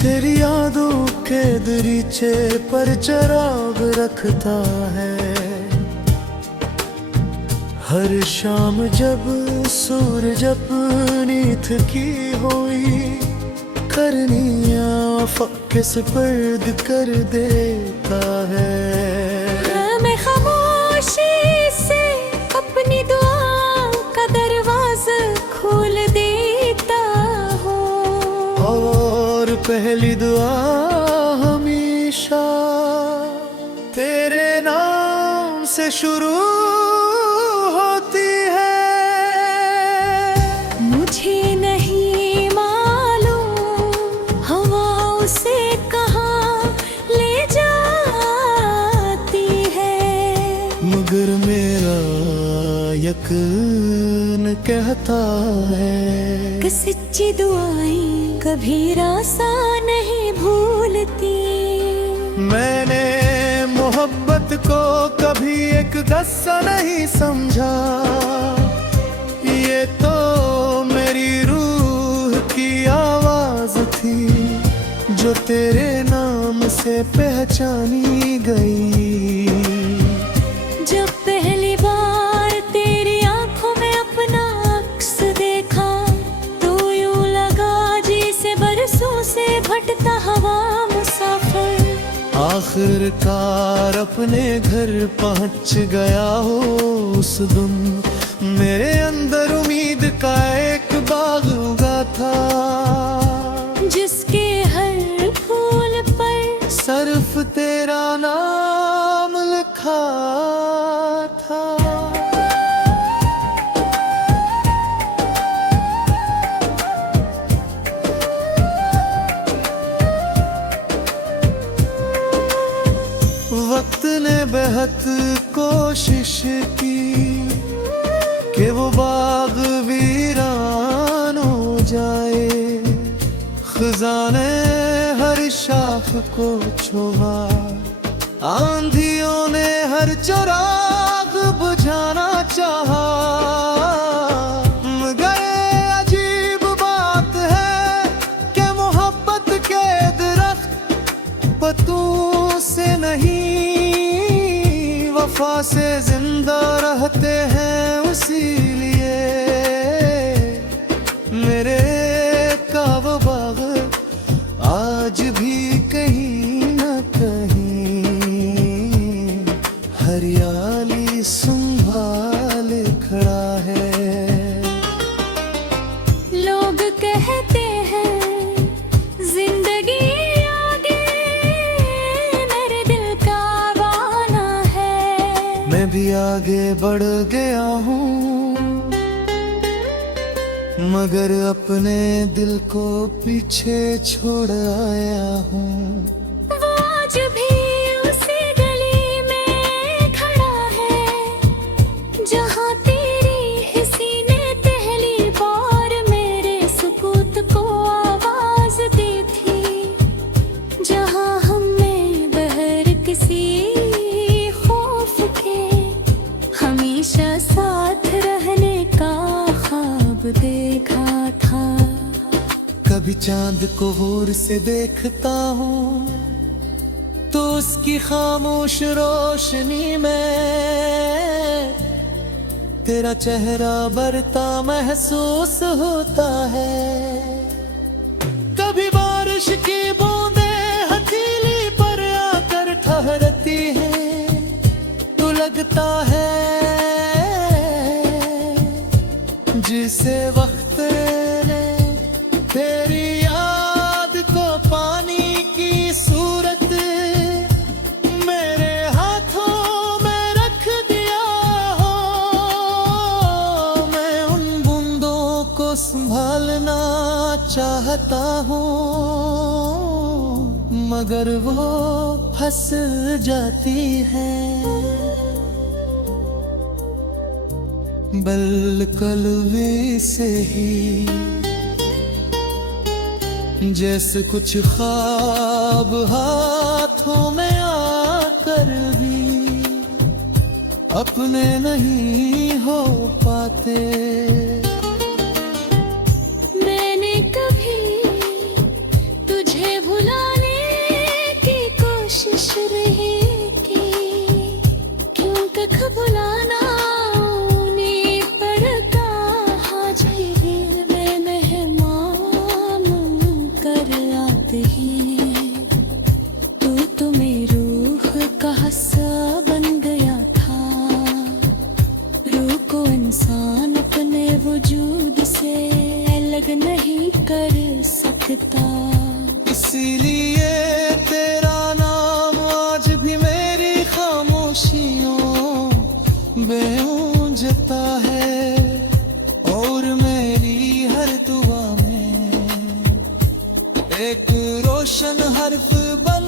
तेरी यादों के दरीचे पर चिराग रखता है। हर शाम जब सूरज अपनी थकी हुई करनिया किस पर्द कर देता है। मैं खामोशी से अपनी दुआ का दरवाजा खोल देता हूँ, और पहली दुआ हमेशा तेरे नाम से शुरू होती है। मुझे नहीं मालूम हवा उसे कहाँ ले जाती है, मगर मेरा यकीन कहता है कि सच्ची दुआएं कभी रास्ता नहीं भूलती। मैंने मोहब्बत को कभी एक गस्सा नहीं समझा, ये तो मेरी रूह की आवाज थी जो तेरे नाम से पहचानी गई। जब पहली बार तेरी आंखों में अपना अक्स देखा तो यूं लगा जैसे बरसों से भटका हवा मुसाफिर आखिरकार अपने घर पहुंच गया हो उस दिन। मेरे अंदर उम्मीद का एक बाग उगा था, जिसके हर फूल पर सिर्फ तेरा नाम लिखा था। वक्त ने बेहद कोशिश की कि वो बाग वीरान हो जाए। खजाने हर शाख को छुआ, आंधियों ने हर चिराग बुझाना चाहा। मगर अजीब बात है कि मोहब्बत के दरख्त पत्तों से नहीं वफा से जिंदा रहते हैं। इसीलिए मेरे का वो बाग आज भी कहीं न कहीं हरियाली संभाल खड़ा है। लोग कहते हैं जिंदगी आगे मेरे दिल का वाना है। मैं भी आगे बढ़ गया हूँ, मगर अपने दिल को पीछे छोड़ आया हूँ। वो आज भी उसी गली में खड़ा है जहाँ तेरी किसी ने पहली बार मेरे सुकूत को आवाज दी थी, जहाँ हमें बहर किसी खौफ के हमेशा साथ रहने का ख्वाब देखा था। कभी चांद को गौर से देखता हूँ तो उसकी खामोश रोशनी में तेरा चेहरा बरता महसूस होता है। कभी बारिश की बूंदें हथेली पर आकर ठहरती हैं तो लगता है जिसे वक्त ने तेरी याद को पानी की सूरत मेरे हाथों में रख दिया हो। मैं उन बूंदों को संभालना चाहता हूँ, मगर वो फंस जाती है। बलकलवे से ही जैसे कुछ ख्वाब हाथों में आकर भी अपने नहीं हो पाते। मैंने कभी तुझे रात ही तू तो मेरी रूह का हिस्सा बन गया था। रूह को इंसान अपने वजूद से अलग नहीं कर सकता। इसीलिए तेरा नाम आज भी मेरी खामोशियों में गूंजता है और मेरी हर दुआ में एक रोशन हर्फ बन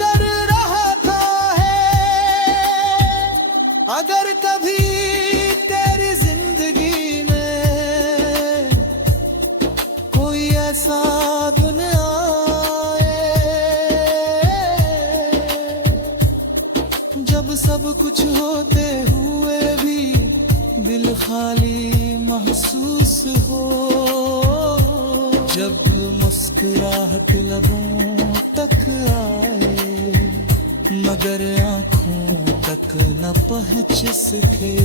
कर रहता है। अगर कभी तेरी जिंदगी में कोई ऐसा दिन आए जब सब कुछ होते हुए भी दिल खाली महसूस हो, जब मुस्कुराहट लबों तक आए मगर आँखों तक न पहुँच सके।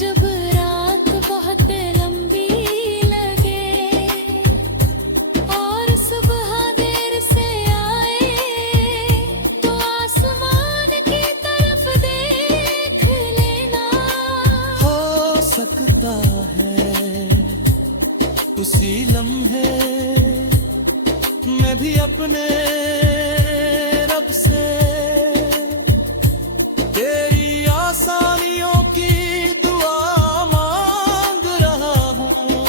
जब रात बहुत लंबी लगे और सुबह देर से आए तो आसमान की तरफ देख लेना। हो सकता है उसी लम्हे मैं भी अपने रब से तेरी आसानियों की दुआ मांग रहा हूँ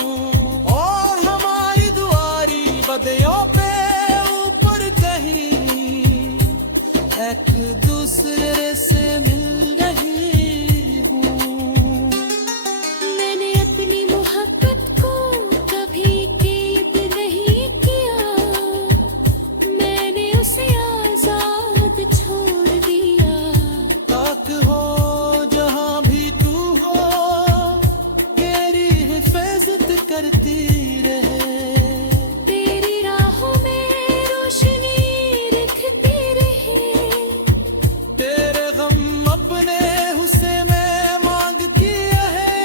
और हमारी दुआरी बदियों पे ऊपर कहीं एक दूसरे से मिल रही हूँ। मैंने अपनी मोहब्बत को कभी कैद नहीं किया। मैंने उसे आजाद छोड़ दिया। ताक हो जहाँ भी तू हो तेरी हिफाजत करती रहे। तेरी राहों में रोशनी रखती रहे। तेरे गम अपने हुस्से में मांग किया है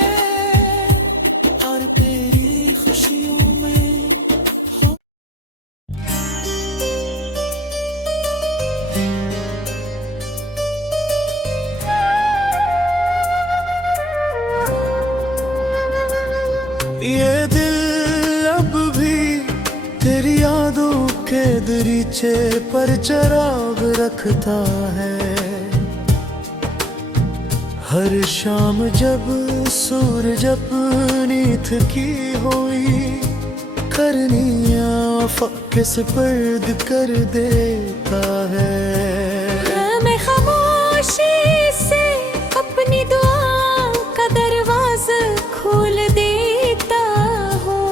और तेरी खुशियों में हो। ये दिल अब भी तेरी यादों के दरीचे पर चिराग रखता है। हर शाम जब सूरज अपनी थकी हुई करनियाँ फक्के सुपर्द कर देता है। मैं खामोशी से अपनी दुआ का दरवाजा खोल देता हूँ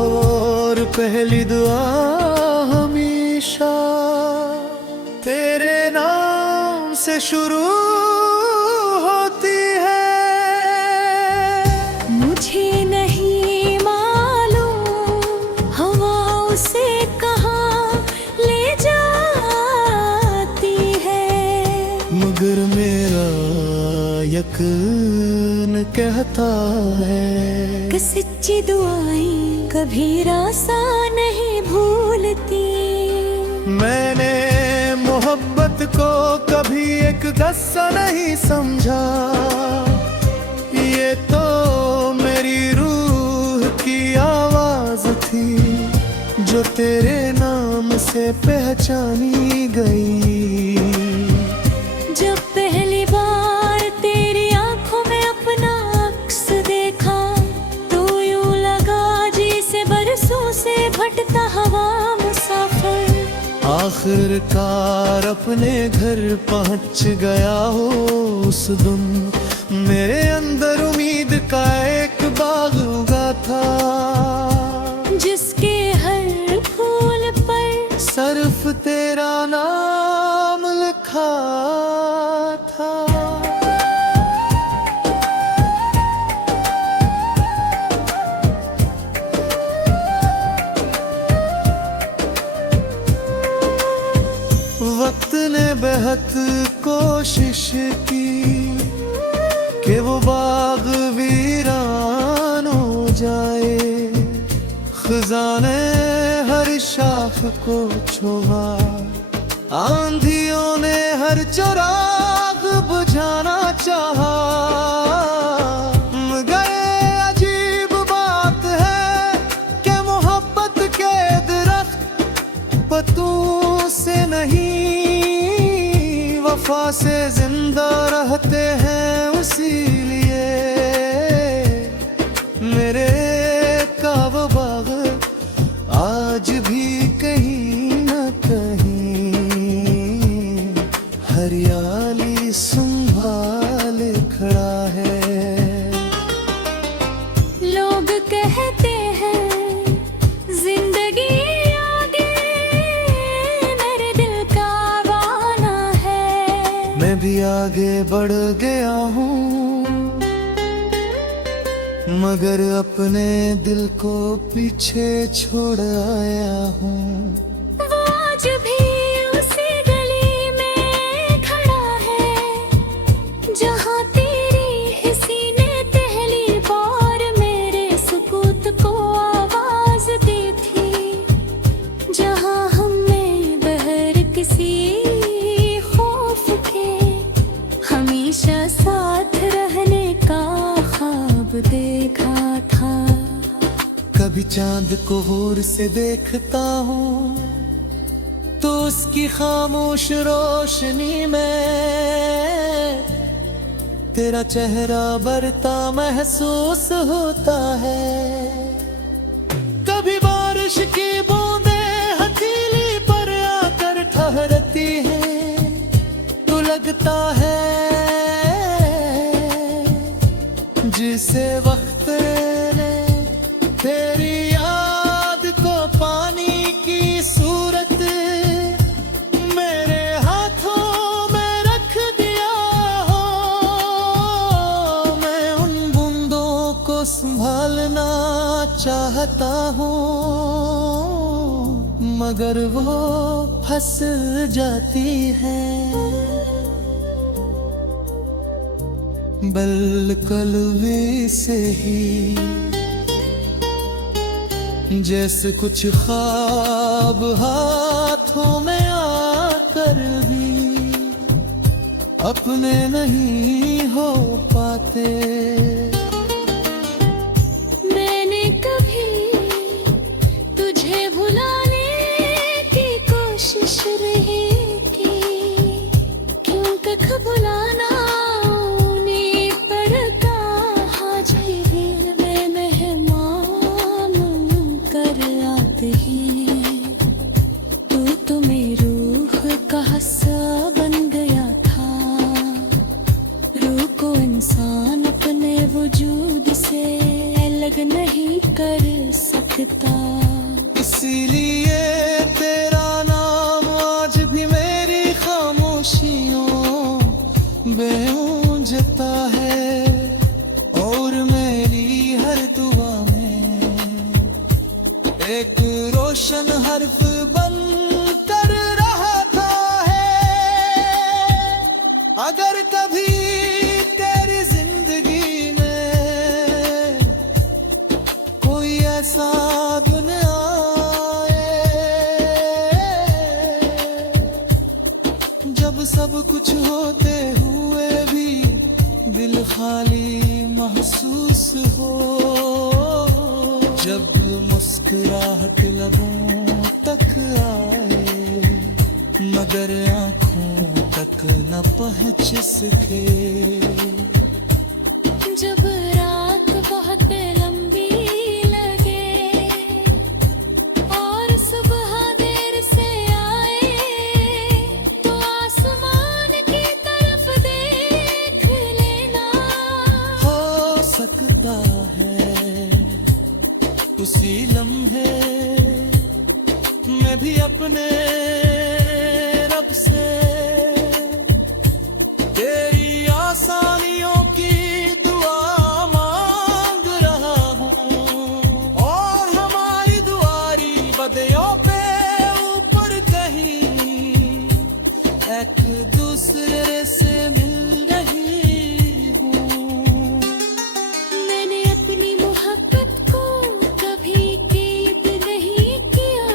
और पहली दुआ हमेशा तेरे नाम से शुरू होती है। मुझे नहीं मालूम हवा उसे कहाँ ले जाती है मगर मेरा यकीन कहता है कि सच्ची दुआएं कभी रास्ता नहीं भूलती। मैंने मोहब्बत को कभी एक गस्सा नहीं समझा। ये तो मेरी रूह की आवाज थी जो तेरे नाम से पहचानी गई। जब पहली बार तेरी आंखों में अपना अक्स देखा तो यूं लगा जैसे बरसों से भटका हवा मुसाफिर आखिरकार अपने घर पहुंच गया हो उस दिन। मेरे अंदर उम्मीद का एक बाग उगा था जिसके हर फूल पर सिर्फ तेरा नाम लिखा था। वक्त ने बेहद कोशिश की कि वो बाग वीरान हो जाए। खजाने शाख को छुआ। आंधियों ने हर चिराग बुझाना चाहा, मगर अजीब बात है कि मोहब्बत के दरख्त पत्तों से नहीं, वफा से जिंदा रहते हैं। इसीलिए मेरे काब बाग आज भी कहीं न कहीं हरियाली संभाले खड़ा है। लोग कहते हैं जिंदगी आगे मेरे दिल का वाना है। मैं भी आगे बढ़ गया हूँ, मगर अपने दिल को पीछे छोड़ आया हूँ। वो आज भी उसी गली में खड़ा है जहाँ तेरी किसी ने पहली बार मेरे सुकूत को आवाज दी थी, जहाँ हमने बहर किसी खौफ के हमेशा साथ रहने का ख्वाब देखा था। कभी चांद को गौर से देखता हूँ तो उसकी खामोश रोशनी में तेरा चेहरा बरता महसूस होता है। कभी बारिश की बूंदें हथेली पर आकर ठहरती हैं तो लगता है जिसे वक्त ने तेरी याद को पानी की सूरत मेरे हाथों में रख दिया हो। मैं उन बूंदों को संभालना चाहता हूँ, मगर वो फंस जाती है। बलकलवे से ही जैसे कुछ ख्वाब हाथों में आकर भी अपने नहीं हो पाते। मैंने कभी तुझे भुलाने की कोशिश नहीं की, क्यों कख भुलाना बन गया था। रूह को इंसान अपने वजूद से अलग नहीं कर सकता। इसीलिए तेरा नाम आज भी मेरी खामोशियों में गूंजता है और मेरी हर दुआ में एक रोशन हर्फ बन कर अगर कभी तेरी जिंदगी में कोई ऐसा दिन आए जब सब कुछ होते हुए भी दिल खाली महसूस हो, जब मुस्कुराहट लबों तक आए मगर आँखों तक न पहुँच सके, जब रात बहुत लंबी लगे और सुबह देर से आए तो आसमान की तरफ देख लेना। हो सकता है उसी लम्हे मैं भी अपने रब से तेरी आसानियों की दुआ मांग रहा हूँ और हमारी दुआरी बदियों पे ऊपर कहीं एक दूसरे से मिल रही हूँ। मैंने अपनी मोहब्बत को कभी कैद नहीं किया,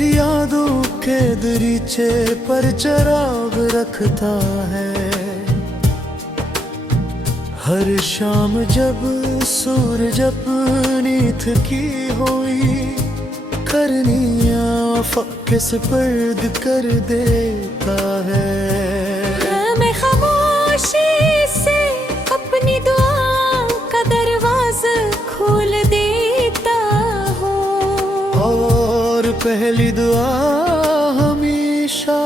तेरी यादों के दरीचे पर चिराग रखता है। हर शाम जब सूरज अपनी थकी हुई करनिया किस पर्द कर देता है। मैं खामोशी से अपनी दुआ का दरवाजा खोल देता हूँ, और पहली दुआ हमेशा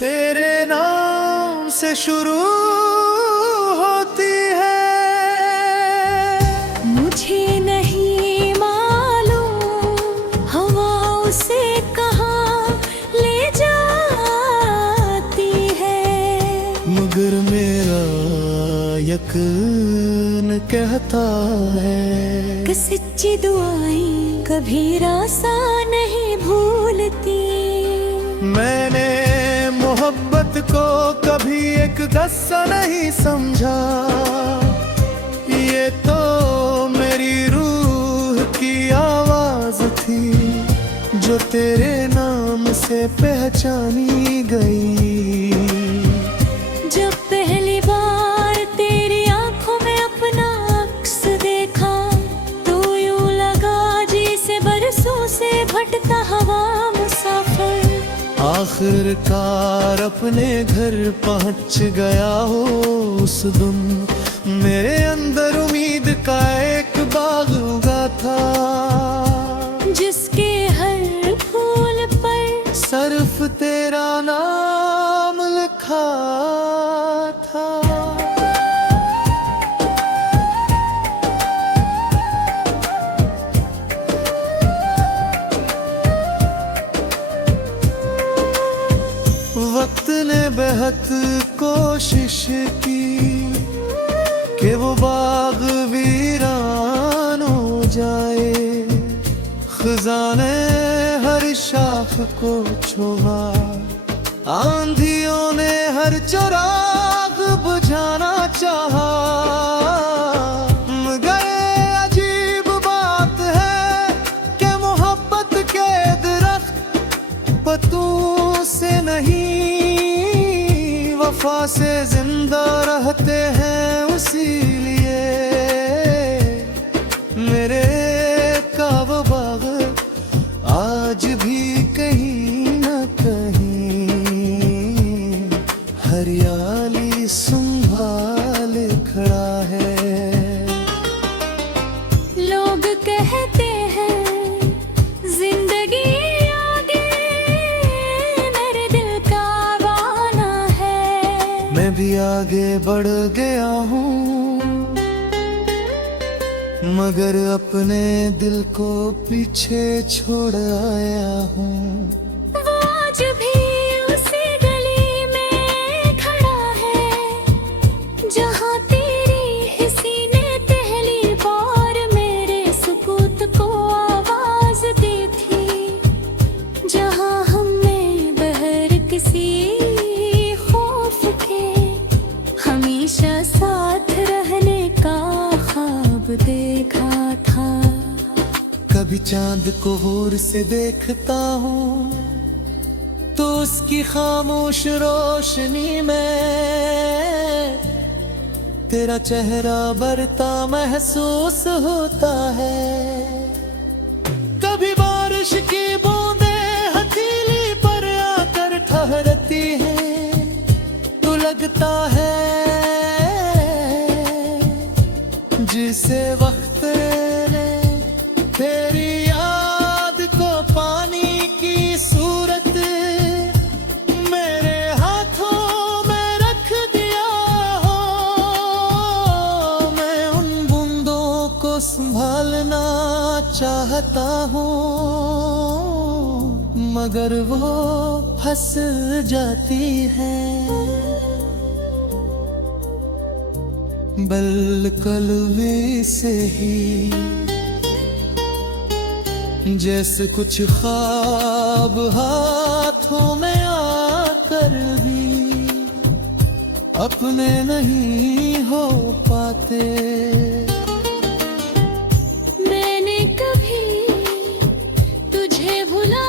तेरे नाम से शुरू होती है। मुझे नहीं मालूम हवा उसे कहाँ ले जाती है, मगर मेरा यकीन कहता है कि सच्ची दुआएं कभी रास्ता नहीं भूलती। मैंने मोहब्बत को कभी एक गस्सा नहीं समझा, ये तो मेरी रूह की आवाज थी जो तेरे नाम से पहचानी गई। जब पहली बार तेरी आंखों में अपना अक्स देखा तो यूं लगा जैसे बरसों से भटका हवा मुसाफिर आखिरकार अपने घर पहुंच गया हो उस दिन। मेरे अंदर उम्मीद का एक बाग उगा था, जिसके हर फूल पर सिर्फ तेरा नाम लिखा था। वक्त ने बेहद कोशिश की कि वो बाग वीरान हो जाए। खजाने हर शाख को छुआ, आंधियों ने हर चिराग बुझाना चाहा, मगर अजीब बात है कि मोहब्बत के दरख्त पत्तों से नहीं वफा से जिंदा रहते हैं। इसीलिए मेरे का वो बाग आज भी कहीं न कहीं हरियाली संभाल खड़ा है। लोग कहते हैं जिंदगी आगे मेरे दिल का वाना है। मैं भी आगे बढ़ गया हूँ, मगर अपने दिल को पीछे छोड़ आया हूँ। वो आज भी उसी गली में खड़ा है जहाँ तेरी किसी ने पहली बार मेरे सुकूत को आवाज दी थी, जहाँ हमने बहर किसी खौफ के हमेशा साथ रहने का ख्वाब देखा था। कभी चांद को गौर से देखता हूँ तो उसकी खामोश रोशनी में तेरा चेहरा बढ़ता महसूस होता है। कभी बारिश की बूंदें हथेली पर आकर ठहरती हैं तो लगता है जिसे वक्त ने तेरी याद को पानी की सूरत मेरे हाथों में रख दिया हो। मैं उन बूंदों को संभालना चाहता हूँ, मगर वो फंस जाती है। बिल्कुल वैसे ही जैसे कुछ ख्वाब हाथों में आकर भी अपने नहीं हो पाते। मैंने कभी तुझे भुला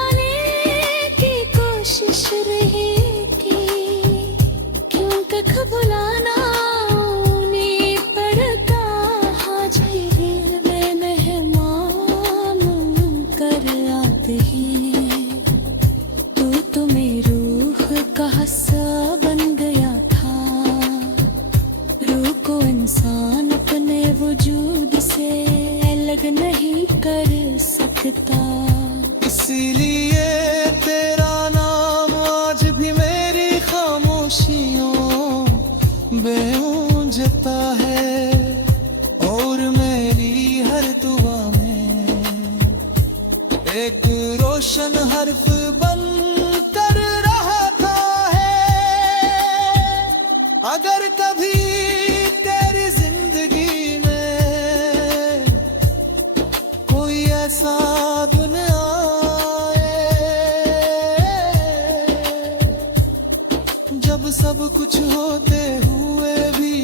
सब कुछ होते हुए भी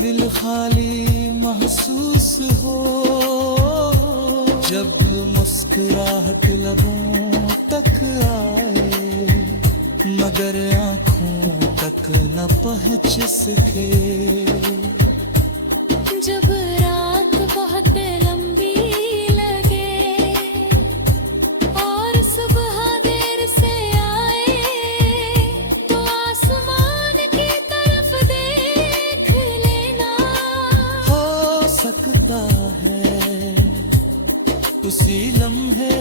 दिल खाली महसूस हो, जब मुस्कुराहट लबों तक आए मगर आँखों तक न पहुँच सके। जब रात बहुत लंबी लगे और सुबह देर से आए तो आसमान की तरफ देख लेना। हो सकता है उसी लम्हे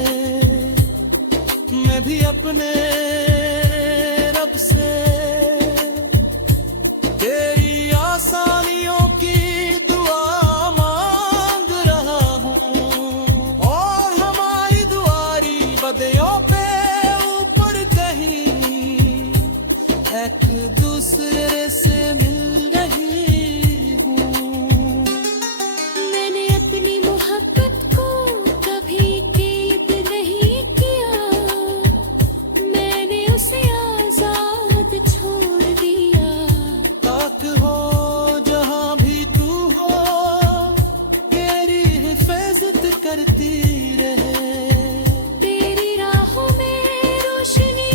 मैं भी अपने रब से तेरी आसानियों की दुआ मांग रहा हूँ, और हमारी दुआरी बदियों पे ऊपर कहीं एक दूसरे से मिल रही हूँ। मैंने अपनी मोहब्बत को कभी कैद नहीं किया, मैंने उसे आजाद छोड़ दिया। ताक हो जहाँ भी तू हो तेरी हिफाजत करती रहे, तेरी राहों में रोशनी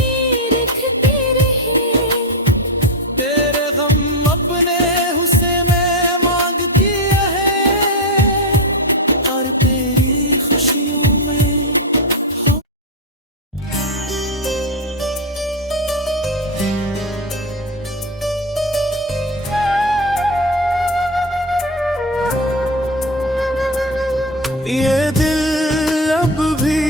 रखती रहे। तेरे गम अपने हुस्से में मांग किया है और तेरी खुशियों में हो। ये दिल अब भी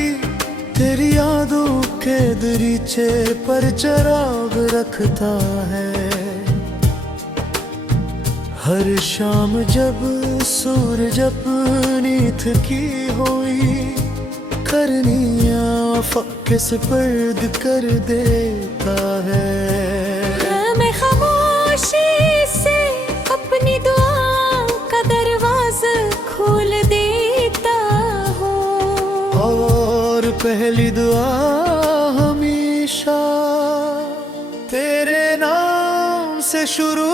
तेरी यादों के दरीचे पर चिराग रखता है। हर शाम जब सूरज अपनी थकी हुई करनिया फक्के सुपर्द कर देता है। मैं खामोशी से अपनी दुआ का दरवाजा खोल देता हूँ, और पहली दुआ हमेशा तेरे नाम से शुरू